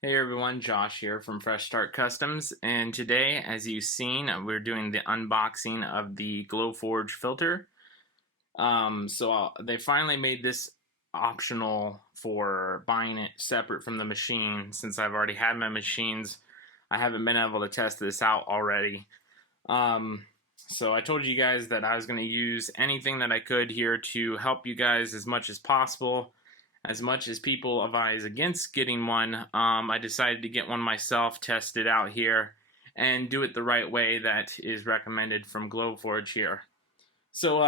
Hey everyone, Josh here from Fresh Start Customs, and today, as you've seen, we're doing the unboxing of the Glowforge filter. They finally made this optional for buying it separate from the machine. Since I've already had my machines, I haven't been able to test this out already. So I told you guys that I was going to use anything that I could here to help you guys as much as possible. As much as people advise against getting one, I decided to get one myself, test it out here, and do it the right way that is recommended from Glowforge here. So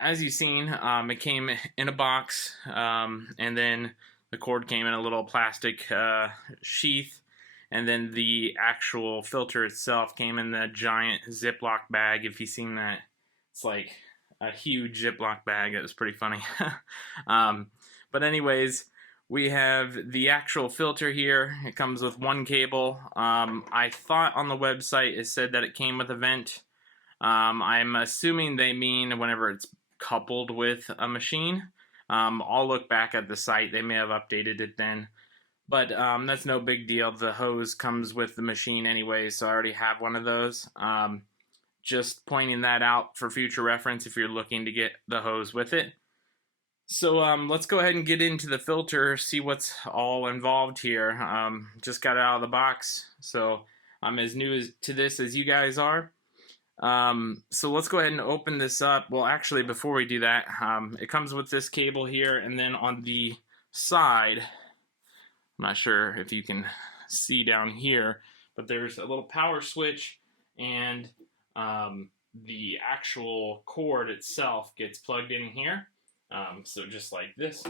as you've seen, it came in a box, and then the cord came in a little plastic sheath, and then the actual filter itself came in the giant Ziploc bag. If you've seen that, it's like a huge Ziploc bag. It was pretty funny. But anyways, we have the actual filter here. It comes with one cable. I thought on the website it said that it came with a vent. I'm assuming they mean whenever it's coupled with a machine. I'll look back at the site. They may have updated it then. But that's no big deal. The hose comes with the machine anyway, so I already have one of those. Just pointing that out for future reference if you're looking to get the hose with it. So let's go ahead and get into the filter, see what's all involved here. Just got it out of the box, so I'm as new to this as you guys are. So let's go ahead and open this up. Well, actually, before we do that, it comes with this cable here, and then on the side, I'm not sure if you can see down here, but there's a little power switch, and the actual cord itself gets plugged in here. So just like this,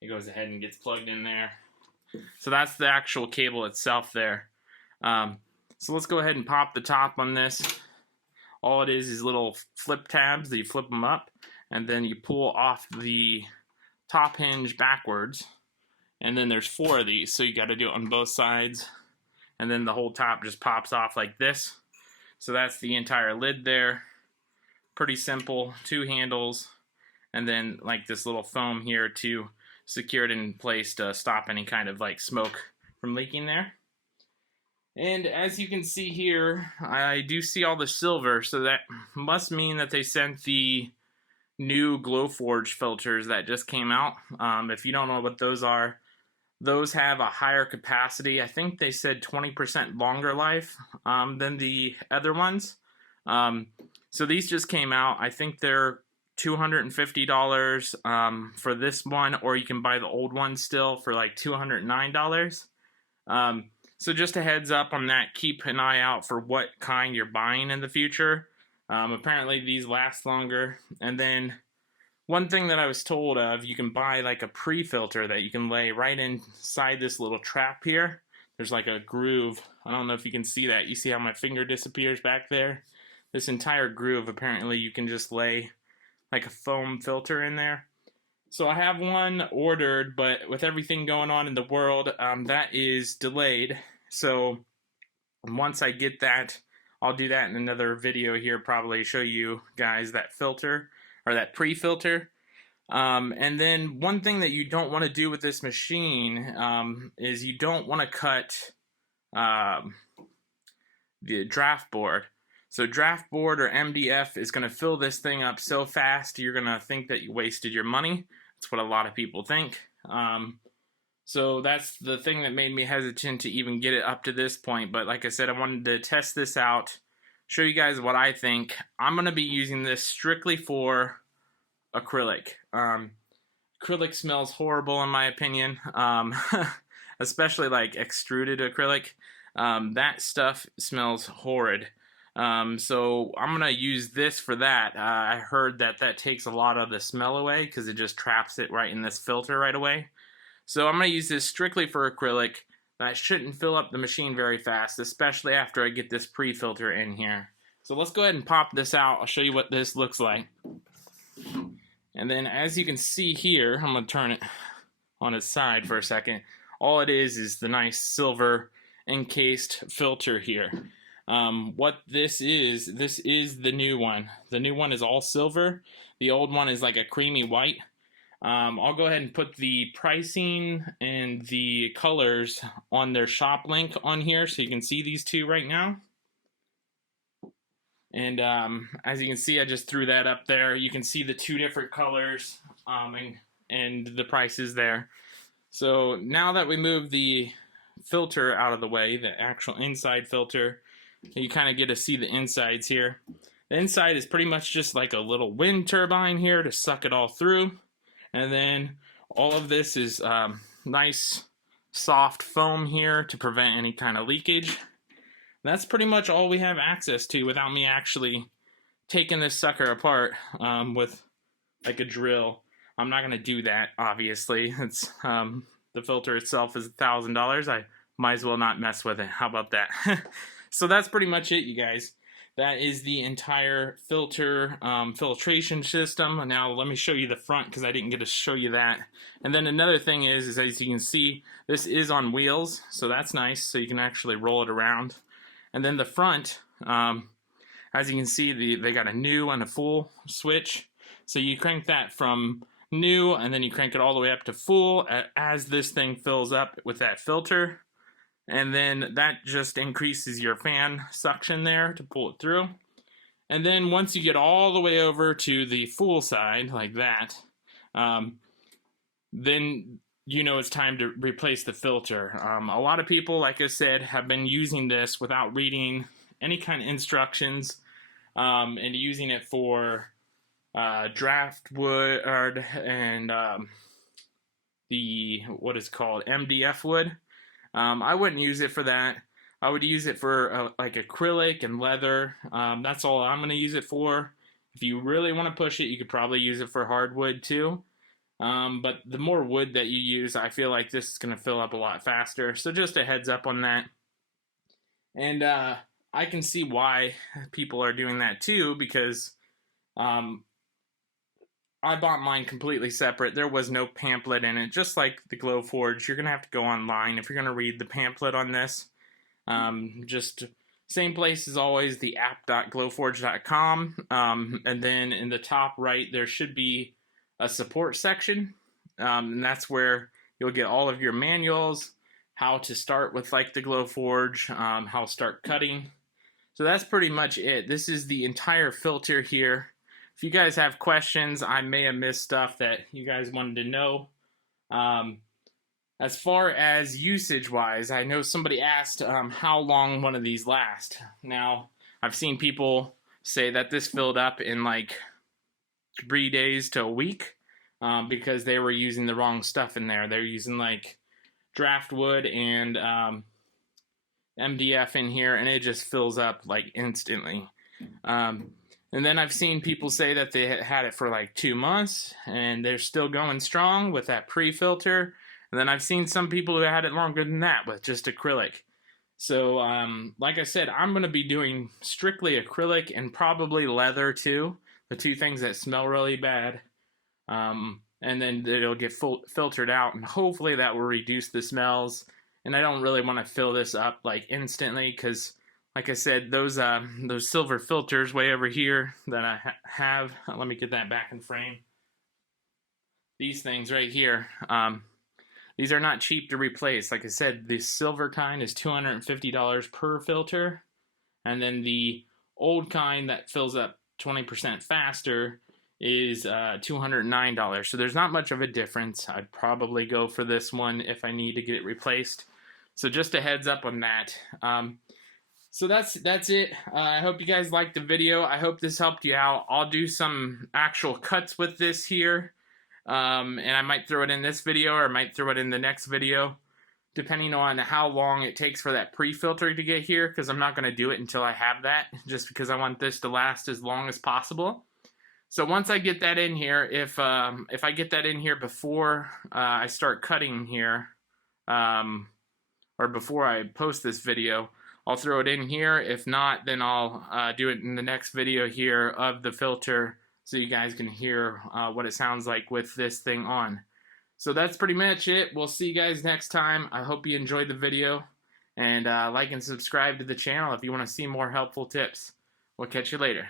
it goes ahead and gets plugged in there. So that's the actual cable itself there. So let's go ahead and pop the top on this. All it is little flip tabs that you flip them up, and then you pull off the top hinge backwards. And then there's 4 of these, so you got to do it on both sides. And then the whole top just pops off like this. So that's the entire lid there. Pretty simple, 2 handles. And then like this little foam here to secure it in place to stop any kind of like smoke from leaking there. And as you can see here, I do see all the silver, so that must mean that they sent the new Glowforge filters that just came out. If you don't know what those are, those have a higher capacity. I think they said 20% longer life than the other ones. So these just came out. I think they're $250 for this one, or you can buy the old one still for like $209. So just a heads up on that. Keep an eye out for what kind you're buying in the future. Apparently these last longer. And then one thing that I was told of, you can buy like a pre-filter that you can lay right inside this little trap here. There's like a groove. I don't know if you can see that. You see how my finger disappears back there? This entire groove, apparently you can just lay like a foam filter in there. So I have one ordered, but with everything going on in the world, that is delayed. So once I get that, I'll do that in another video here, probably show you guys that filter, or that pre-filter. And then one thing that you don't want to do with this machine is you don't want to cut the draft board. So draft board or MDF is going to fill this thing up so fast you're going to think that you wasted your money. That's what a lot of people think. So that's the thing that made me hesitant to even get it up to this point. But like I said, I wanted to test this out, show you guys what I think. I'm going to be using this strictly for acrylic. Acrylic smells horrible in my opinion, especially like extruded acrylic. That stuff smells horrid. So I'm going to use this for that. I heard that that takes a lot of the smell away because it just traps it right in this filter right away. So I'm going to use this strictly for acrylic. That shouldn't fill up the machine very fast, especially after I get this pre-filter in here. So let's go ahead and pop this out. I'll show you what this looks like. And then as you can see here, I'm going to turn it on its side for a second. All it is the nice silver encased filter here. What this is the new one. The new one is all silver. The old one is like a creamy white. I'll go ahead and put the pricing and the colors on their shop link on here so you can see these two right now. And as you can see, I just threw that up there. You can see the two different colors and the prices there. So now that we move the filter out of the way, the actual inside filter, you kind of get to see the insides here. The inside is pretty much just like a little wind turbine here to suck it all through. And then all of this is nice soft foam here to prevent any kind of leakage. That's pretty much all we have access to without me actually taking this sucker apart with like a drill. I'm not going to do that, obviously. It's the filter itself is $1,000. I might as well not mess with it. How about that? So that's pretty much it, you guys. That is the entire filter filtration system. Now let me show you the front because I didn't get to show you that. And then another thing is as you can see, this is on wheels, so that's nice. So you can actually roll it around. And then the front, as you can see, they got a new and a full switch. So you crank that from new, and then you crank it all the way up to full as this thing fills up with that filter. And then that just increases your fan suction there to pull it through. And then once you get all the way over to the full side, like that, then you know it's time to replace the filter. A lot of people, like I said, have been using this without reading any kind of instructions and using it for draft wood and the what is called MDF wood. I wouldn't use it for that. I would use it for like acrylic and leather. That's all I'm going to use it for. If you really want to push it, you could probably use it for hardwood too. But the more wood that you use, I feel like this is going to fill up a lot faster. So just a heads up on that. And I can see why people are doing that too, because I bought mine completely separate. There was no pamphlet in it. Just like the Glowforge, you're going to have to go online if you're going to read the pamphlet on this. Just same place as always, the app.glowforge.com. And then in the top right, there should be a support section. And that's where you'll get all of your manuals, how to start with like the Glowforge, how to start cutting. So that's pretty much it. This is the entire filter here. If you guys have questions, I may have missed stuff that you guys wanted to know. As far as usage-wise, I know somebody asked how long one of these lasts. Now, I've seen people say that this filled up in like 3 days to a week because they were using the wrong stuff in there. They're using like draft wood and MDF in here, and it just fills up like instantly. And then I've seen people say that they had it for like 2 months and they're still going strong with that pre-filter. And then I've seen some people who had it longer than that with just acrylic. So like I said, I'm going to be doing strictly acrylic and probably leather too. The two things that smell really bad. And then it'll get filtered out, and hopefully that will reduce the smells. And I don't really want to fill this up like instantly because, like I said, those silver filters way over here that I have, let me get that back in frame. These things right here, these are not cheap to replace. Like I said, the silver kind is $250 per filter, and then the old kind that fills up 20% faster is $209. So there's not much of a difference. I'd probably go for this one if I need to get it replaced. So just a heads up on that. So that's it. I hope you guys liked the video. I hope this helped you out. I'll do some actual cuts with this here. And I might throw it in this video or I might throw it in the next video, depending on how long it takes for that pre-filter to get here, because I'm not going to do it until I have that, just because I want this to last as long as possible. So once I get that in here, if I get that in here before I start cutting here, or before I post this video, I'll throw it in here. If not, then I'll do it in the next video here of the filter, so you guys can hear what it sounds like with this thing on. So that's pretty much it. We'll see you guys next time. I hope you enjoyed the video, and like and subscribe to the channel if you want to see more helpful tips. We'll catch you later.